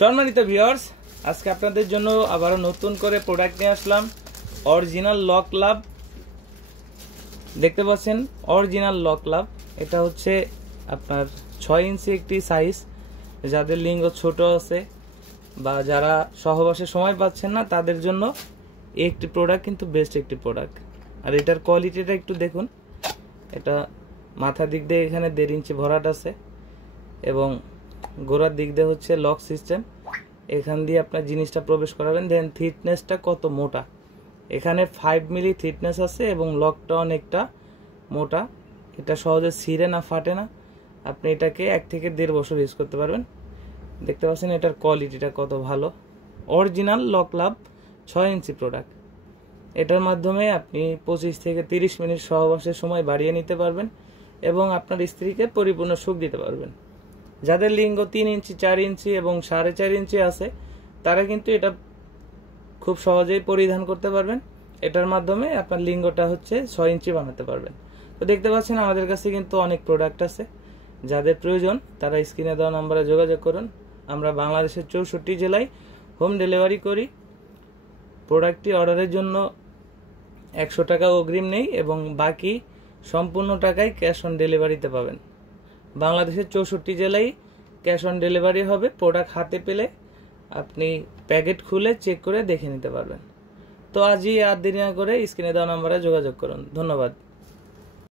সম্মানিত ভিউয়ার্স, আজকে আপনাদের জন্য আবারও নতুন করে প্রোডাক্ট নিয়ে আসলাম। অরিজিনাল লক লাভ দেখতে পাচ্ছেন, অরিজিনাল লক লাভ। এটা হচ্ছে আপনার 6 ইঞ্চি একটি সাইজ। যাদের লিঙ্গ ছোট আছে বা যারা সহবাসে সময় পাচ্ছেন না তাদের জন্য এই একটি প্রোডাক্ট কিন্তু বেস্ট একটি প্রোডাক্ট। আর এটার কোয়ালিটিটা একটু দেখুন। এটা মাথার দিক দিয়ে এখানে 1.5 ইঞ্চি ভরাট আছে এবং গোড়ার দিক দিয়ে হচ্ছে লক সিস্টেম। এখান দিয়ে আপনার জিনিসটা প্রবেশ করাবেন। দেন থিকনেসটা কত মোটা, এখানে 5 মিলি থিকনেস আছে এবং লকটা অনেকটা মোটা। এটা সহজে ছিঁড়ে না, ফাটে না। আপনি এটাকে 1 থেকে 1.5 বছর ইউজ করতে পারবেন। দেখতে পাচ্ছেন এটার কোয়ালিটিটা কত ভালো। অরিজিনাল লক লাভ 6 ইঞ্চি প্রোডাক্ট। এটার মাধ্যমে আপনি 25 থেকে 30 মিনিট সহবাসের সময় বাড়িয়ে নিতে পারবেন এবং আপনার স্ত্রীকে পরিপূর্ণ সুখ দিতে পারবেন। যাদের লিঙ্গ 3 ইঞ্চি, 4 ইঞ্চি এবং 4.5 ইঞ্চি আছে তারা কিন্তু এটা খুব সহজেই পরিধান করতে পারবেন। এটার মাধ্যমে আপনার লিঙ্গটা হচ্ছে 6 ইঞ্চি বানাতে পারবেন। তো দেখতে পাচ্ছেন আমাদের কাছে কিন্তু অনেক প্রোডাক্ট আছে। যাদের প্রয়োজন তারা স্ক্রিনে দেওয়া নাম্বারে যোগাযোগ করুন। আমরা বাংলাদেশের 64 জেলায় হোম ডেলিভারি করি। প্রোডাক্টটি অর্ডারের জন্য 100 টাকা অগ্রিম নেই এবং বাকি সম্পূর্ণ টাকাই ক্যাশ অন ডেলিভারিতে পাবেন। বাংলাদেশের 64 জেলায় ক্যাশ অন ডেলিভারি হবে। প্রোডাক্ট হাতে পেলে আপনি প্যাকেট খুলে চেক করে দেখে নিতে পারবেন। তো আজই আর দেরি না করে স্ক্রিনে দেওয়া নাম্বারে যোগাযোগ করুন। ধন্যবাদ।